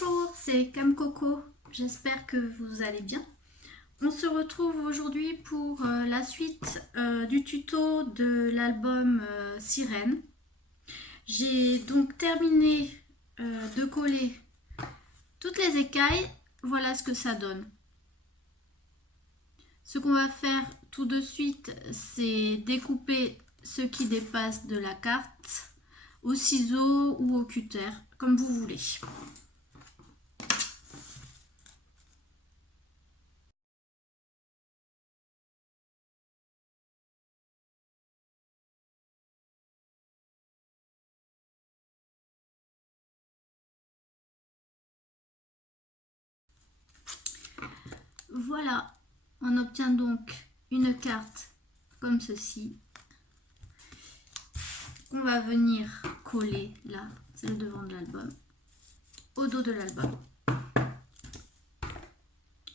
Bonjour, c'est Cam Coco, j'espère que vous allez bien. On se retrouve aujourd'hui pour la suite du tuto de l'album Sirène. J'ai donc terminé de coller toutes les écailles, voilà ce que ça donne. Ce qu'on va faire tout de suite, c'est découper ce qui dépasse de la carte au ciseau ou au cutter, comme vous voulez. Voilà, on obtient donc une carte comme ceci. On va venir coller là, c'est le devant de l'album, au dos de l'album.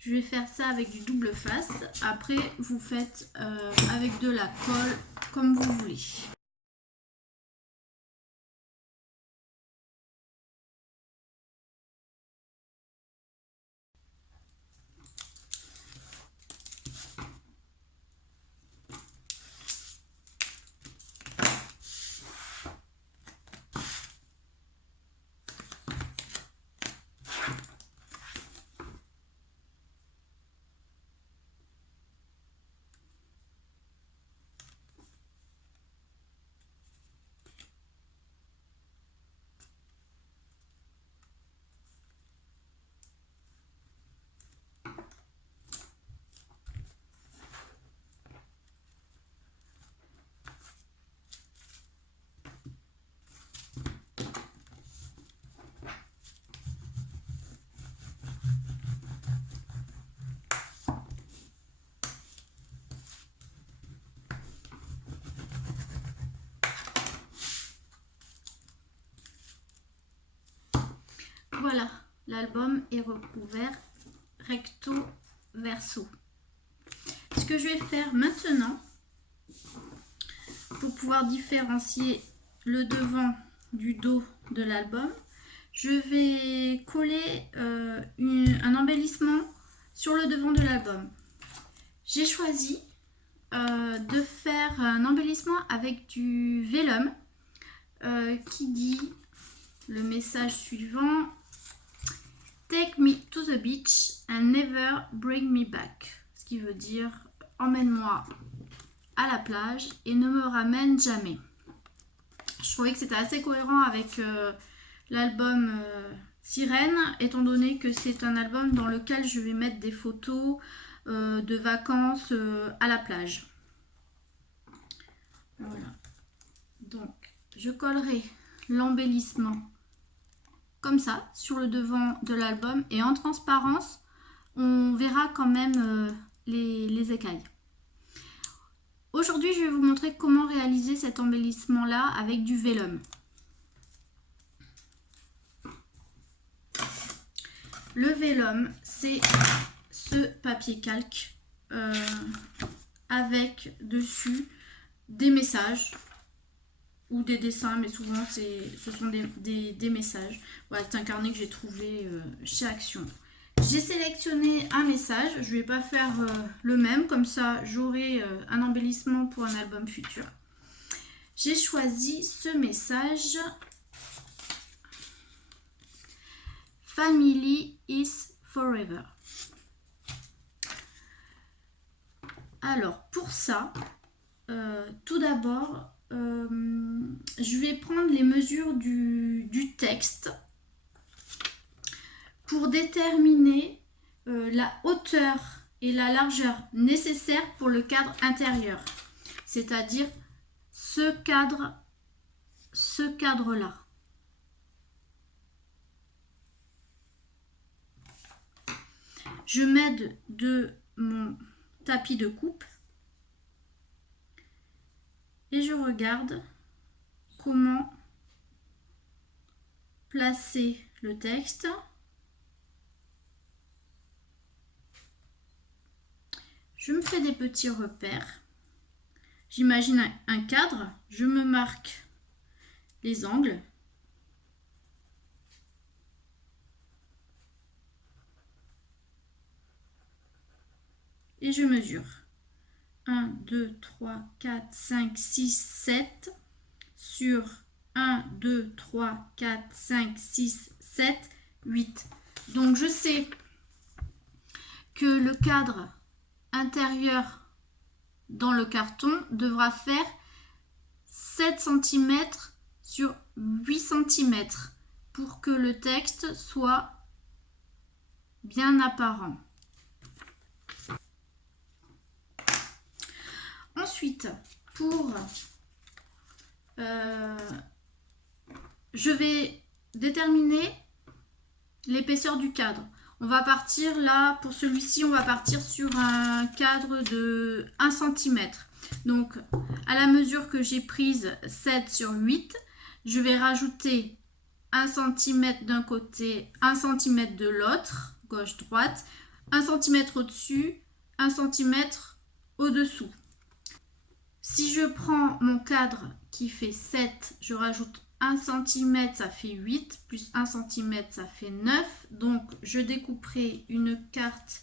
Je vais faire ça avec du double face. Après, vous faites avec de la colle comme vous voulez. Voilà, l'album est recouvert recto verso. Ce que je vais faire maintenant, pour pouvoir différencier le devant du dos de l'album, je vais coller un embellissement sur le devant de l'album. J'ai choisi de faire un embellissement avec du vélum qui dit le message suivant: Take me to the beach and never bring me back. Ce qui veut dire emmène-moi à la plage et ne me ramène jamais. Je trouvais que c'était assez cohérent avec l'album Sirène, étant donné que c'est un album dans lequel je vais mettre des photos de vacances à la plage. Voilà. Donc, je collerai l'embellissement comme ça sur le devant de l'album et en transparence, on verra quand même les écailles. Aujourd'hui, je vais vous montrer comment réaliser cet embellissement-là avec du vélum. Le vélum, c'est ce papier calque avec dessus des messages ou des dessins, mais souvent ce sont des messages. Voilà, c'est un carnet que j'ai trouvé chez Action. J'ai sélectionné un message, je ne vais pas faire le même, comme ça j'aurai un embellissement pour un album futur. J'ai choisi ce message: Family is forever. Alors pour ça, tout d'abord, je vais prendre les mesures du texte pour déterminer la hauteur et la largeur nécessaires pour le cadre intérieur, c'est-à-dire ce cadre-là. Je m'aide de mon tapis de coupe et je regarde comment placer le texte. Je me fais des petits repères. J'imagine un cadre, je me marque les angles. et je mesure. 1, 2, 3, 4, 5, 6, 7 sur 1, 2, 3, 4, 5, 6, 7, 8. Donc je sais que le cadre intérieur dans le carton devra faire 7 cm sur 8 cm pour que le texte soit bien apparent. Ensuite, je vais déterminer l'épaisseur du cadre. On va partir là, pour celui-ci, on va partir sur un cadre de 1 cm. Donc, à la mesure que j'ai prise 7 sur 8, je vais rajouter 1 cm d'un côté, 1 cm de l'autre, gauche-droite, 1 cm au-dessus, 1 cm au-dessous. Si je prends mon cadre qui fait 7, je rajoute 1 cm, ça fait 8, plus 1 cm, ça fait 9. Donc, je découperai une carte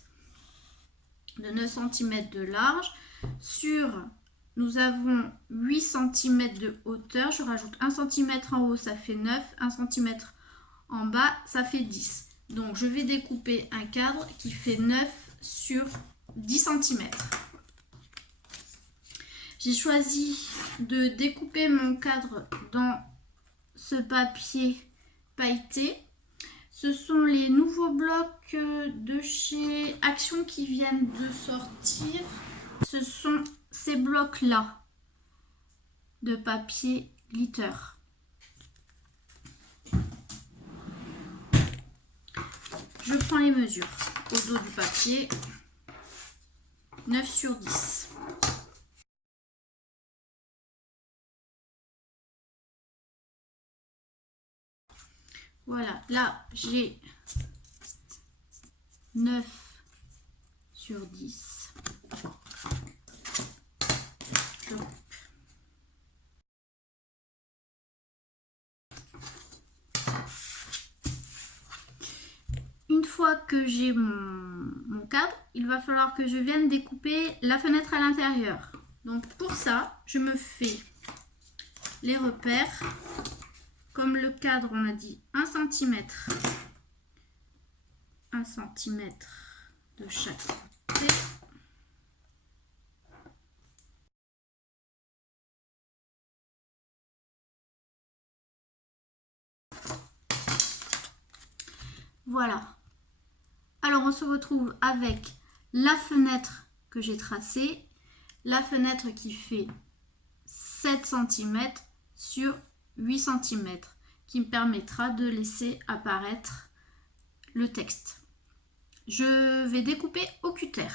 de 9 cm de large. Nous avons 8 cm de hauteur. Je rajoute 1 cm en haut, ça fait 9. 1 cm en bas, ça fait 10. Donc, je vais découper un cadre qui fait 9 sur 10 cm. J'ai choisi de découper mon cadre dans ce papier pailleté. Ce sont les nouveaux blocs de chez Action qui viennent de sortir. Ce sont ces blocs-là de papier glitter. Je prends les mesures au dos du papier. 9 sur 10. Voilà, là j'ai 9 sur 10. Je coupe. Une fois que j'ai mon cadre, il va falloir que je vienne découper la fenêtre à l'intérieur. Donc pour ça, je me fais les repères. Comme le cadre, on a dit 1 cm. 1 cm de chaque côté. Voilà. Alors on se retrouve avec la fenêtre que j'ai tracée. La fenêtre qui fait 7 cm sur 8 cm, qui me permettra de laisser apparaître le texte. Je vais découper au cutter.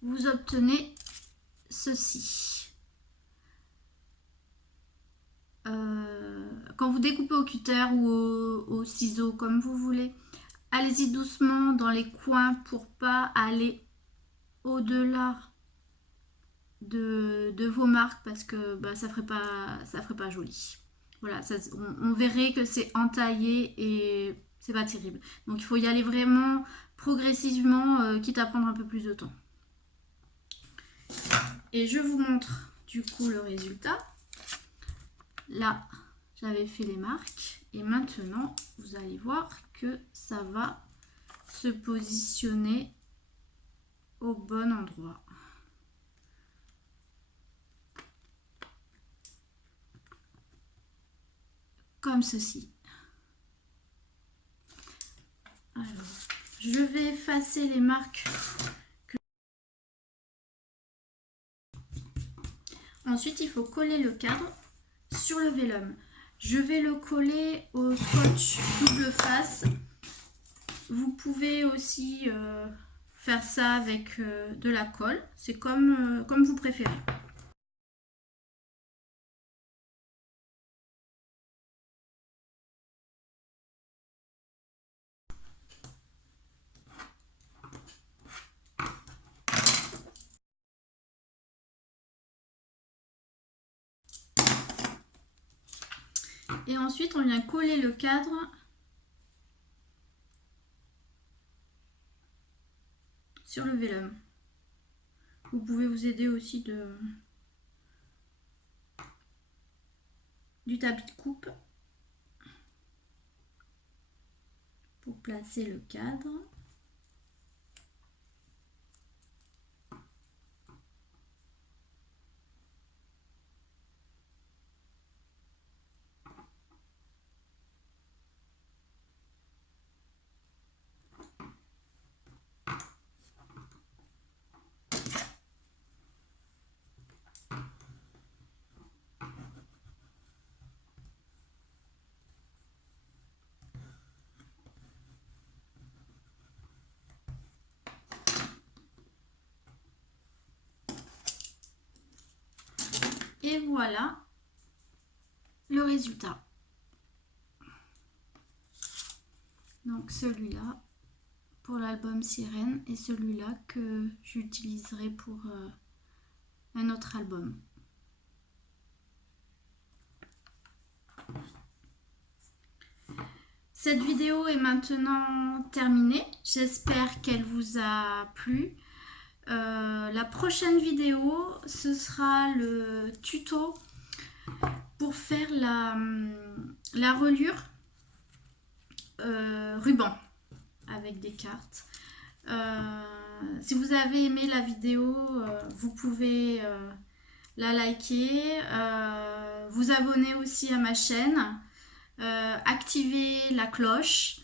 Vous obtenez ceci. Quand vous découpez au cutter ou au ciseau, comme vous voulez, allez-y doucement dans les coins pour pas aller au-delà de vos marques, parce que ça ferait pas joli. Voilà, on verrait que c'est entaillé et c'est pas terrible. Donc il faut y aller vraiment progressivement, quitte à prendre un peu plus de temps. Et je vous montre du coup le résultat. Là, j'avais fait les marques et maintenant, vous allez voir que ça va se positionner au bon endroit. Comme ceci. Alors, je vais effacer les marques. Ensuite, il faut coller le cadre sur le vélum. Je vais le coller au scotch double face. Vous pouvez aussi faire ça avec de la colle. C'est comme vous préférez. Et ensuite, on vient coller le cadre sur le vélum. Vous pouvez vous aider aussi du tapis de coupe pour placer le cadre. Et voilà le résultat. Donc celui-là pour l'album Sirène et celui-là que j'utiliserai pour un autre album. Cette vidéo est maintenant terminée. J'espère qu'elle vous a plu. La prochaine vidéo, ce sera le tuto pour faire la reliure ruban avec des cartes. Si vous avez aimé la vidéo, vous pouvez la liker, vous abonner aussi à ma chaîne, activer la cloche.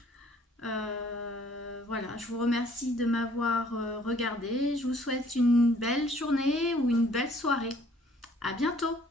Voilà, je vous remercie de m'avoir regardé. Je vous souhaite une belle journée ou une belle soirée. À bientôt!